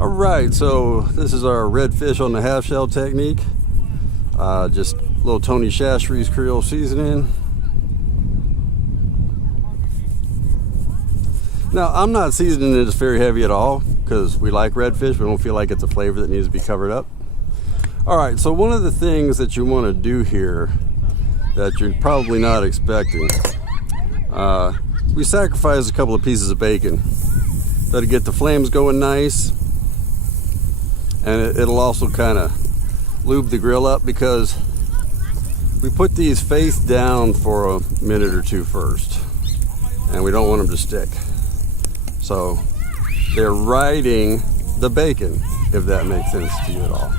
All right, so this is our redfish on the half shell technique. Just a little Tony Chachere's Creole seasoning. Now, I'm not seasoning this very heavy at all because we like redfish. We don't feel like it's a flavor that needs to be covered up. All right, so one of the things that you want to do here that you're probably not expecting, we sacrifice a couple of pieces of bacon. That'll get the flames going nice, and it'll also kind of lube the grill up because we put these face down for a minute or two first, and we don't want them to stick. So they're riding the bacon, if that makes sense to you at all.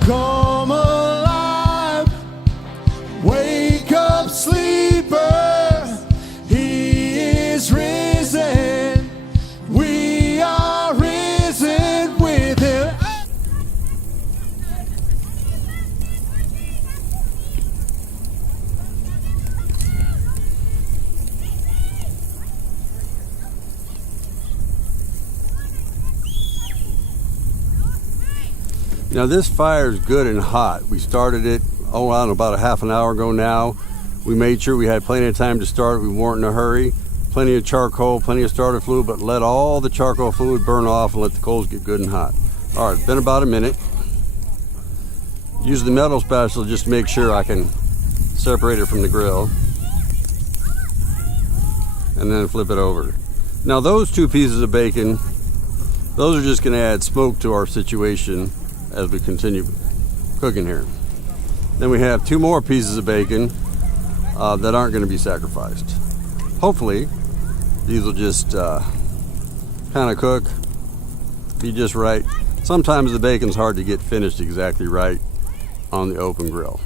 Come alive, wake up, sleeper. He is risen. We are risen with him. Now this fire is good and hot. We started it, I don't know, about a half an hour ago now. We made sure we had plenty of time to start. We weren't in a hurry. Plenty of charcoal, plenty of starter fluid, but let all the charcoal fluid burn off and let the coals get good and hot. All right, it's been about a minute. Use the metal spatula just to make sure I can separate it from the grill. And then flip it over. Now those two pieces of bacon, those are just gonna add smoke to our situation as we continue cooking here. Then we have two more pieces of bacon that aren't going to be sacrificed. Hopefully these will just kind of cook, be just right. Sometimes the bacon's hard to get finished exactly right on the open grill.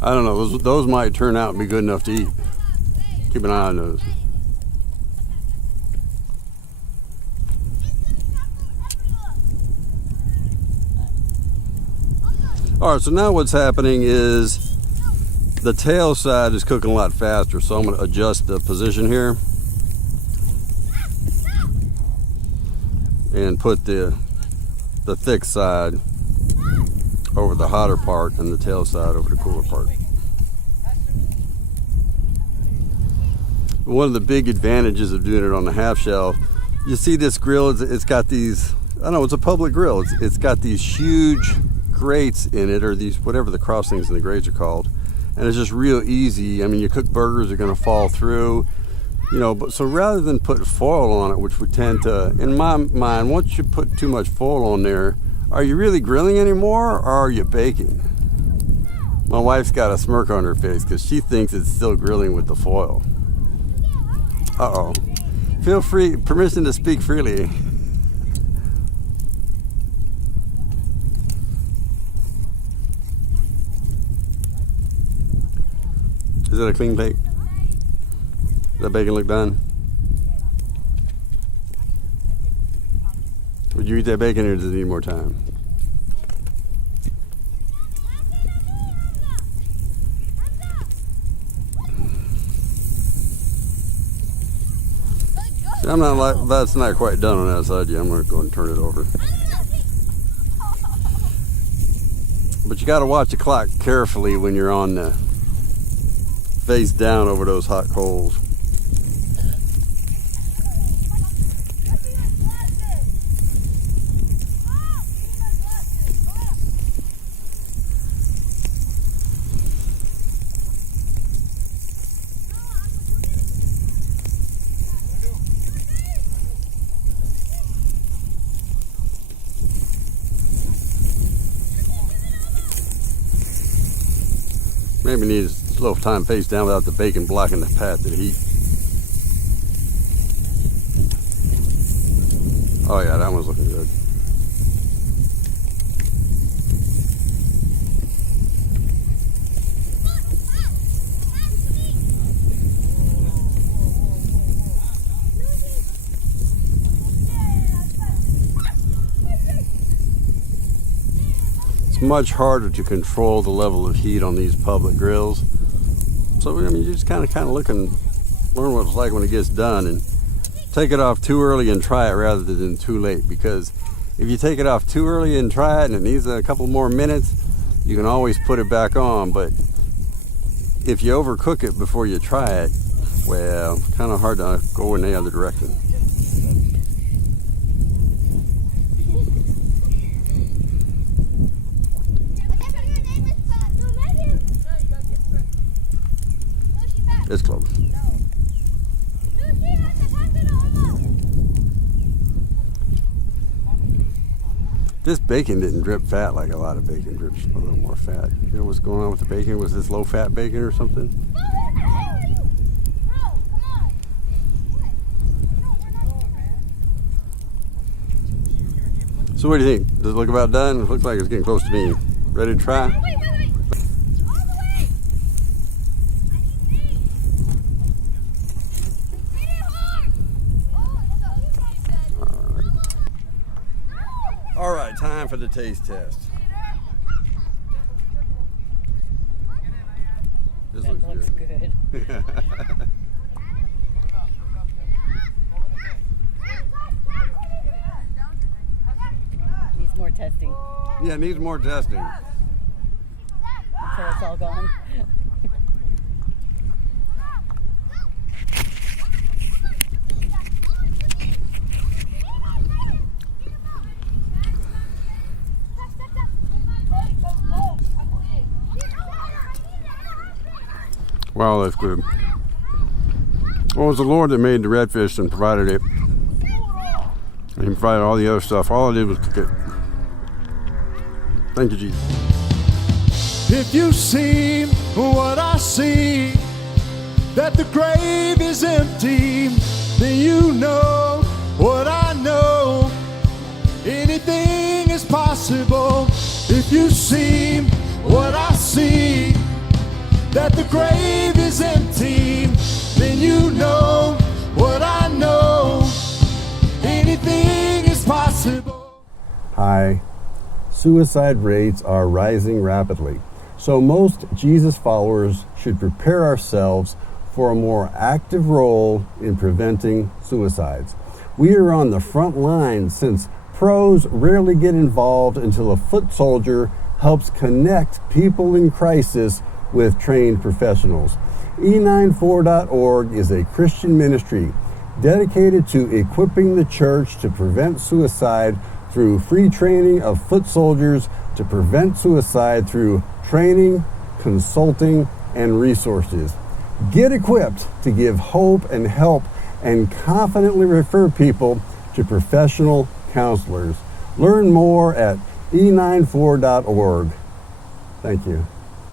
I don't know, those might turn out and be good enough to eat. Keep an eye on those. All right, so now what's happening is the tail side is cooking a lot faster, so I'm going to adjust the position here and put the thick side over the hotter part and the tail side over the cooler part. One of the big advantages of doing it on the half shell, you see this grill, it's got these, I don't know, it's a public grill. It's got these huge grates in it, or these, whatever the cross things in the grates are called. And it's just real easy. I mean, you cook burgers, they're gonna fall through, you know, but so rather than put foil on it, which would tend to, in my mind, once you put too much foil on there, are you really grilling anymore, or are you baking? My wife's got a smirk on her face because she thinks it's still grilling with the foil. Uh-oh. Feel free, permission to speak freely. Is it a clean bake? Does that bacon look done? Would you eat that bacon, or does it need more time? See, I'm not like, that's not quite done on that side yet. I'm going to go and turn it over. But you got to watch the clock carefully when you're on the face down over those hot coals. Maybe need a little time face down without the bacon blocking the path to the heat. Oh yeah, that one's looking good. it's much harder to control the level of heat on these public grills. So I mean, you just kind of look and learn what it's like when it gets done, and take it off too early and try it rather than too late, because if you take it off too early and try it and it needs a couple more minutes, you can always put it back on. But if you overcook it before you try it, well, it's kind of hard to go in the other direction. It's close. This bacon didn't drip fat like a lot of bacon drips a little more fat. You know what's going on with the bacon? Was this low fat bacon or something? So what do you think? Does it look about done? It looks like it's getting close to being ready to try. All right, time for the taste test. This looks good. Needs more testing. Yeah, it needs more testing. Until it's all gone. Wow, that's good. Well, it was the Lord that made the redfish and provided it. And He provided all the other stuff. All I did was cook it. Thank you, Jesus. If you see what I see, that the grave is empty, then you know what I know. Anything is possible. If you see what I see, that the grave is empty, then you know what I know. Anything is possible. Hi. Suicide rates are rising rapidly, so most Jesus followers should prepare ourselves for a more active role in preventing suicides. We are on the front line, since pros rarely get involved until a foot soldier helps connect people in crisis with trained professionals. E94.org is a Christian ministry dedicated to equipping the church to prevent suicide through free training of foot soldiers to prevent suicide through training, consulting, and resources. Get equipped to give hope and help, and confidently refer people to professional counselors. Learn more at e94.org. Thank you.